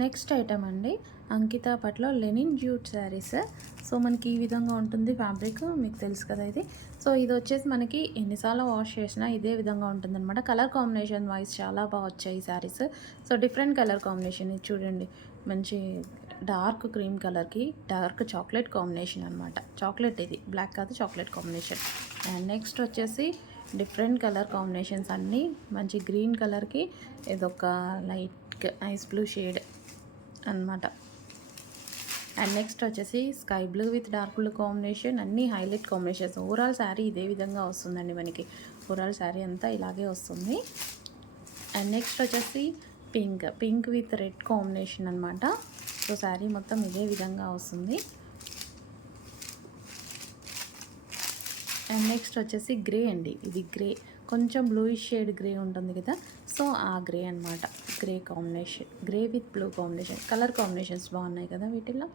Next item అండి. అంకిత పట్లో లెనిన్ జ్యూట్ శారీస్. సో మనకి ఈ విధంగా ఉంటుంది ఫ్యాబ్రిక్. మీకు తెలుసు కదా ఇది. సో ఇది వచ్చేసి మనకి ఎన్నిసార్లు వాష్ చేసినా ఇదే విధంగా ఉంటుందన్నమాట. కలర్ కాంబినేషన్ వైజ్ చాలా బాగా వచ్చాయి ఈ saris. So different colour combination. ఇది చూడండి. మంచి డార్క్ క్రీమ్ కలర్కి డార్క్ చాక్లెట్ కాంబినేషన్ అనమాట చాక్లెట్ ఇది. బ్లాక్ కాదు చాక్లెట్ కాంబినేషన్. అండ్ నెక్స్ట్ వచ్చేసి డిఫరెంట్ కలర్ కాంబినేషన్స్ అన్నీ. మంచి గ్రీన్ కలర్కి ఇదొక లైట్ ఐస్ బ్లూ షేడ్ అన్నమాట. అండ్ నెక్స్ట్ వచ్చేసి sky blue with dark blue combination అన్ని హైలైట్ కాంబినేషన్స్. ఓవరాల్ శారీ ఇదే విధంగా వస్తుందండి మనకి. ఓవరాల్ శారీ అంతా ఇలాగే వస్తుంది. అండ్ నెక్స్ట్ వచ్చేసి pink pink with red combination అనమాట సో శారీ మొత్తం ఇదే విధంగా వస్తుంది. అండ్ నెక్స్ట్ వచ్చేసి గ్రే అండి. ఇది గ్రే. కొంచెం బ్లూయిష్ షేడ్ గ్రే ఉంటుంది కదా. సో ఆ గ్రే అన్నమాట. Grey combination grey with blue combination colour combinations బాగున్నాయి కదా వీటిల్లో?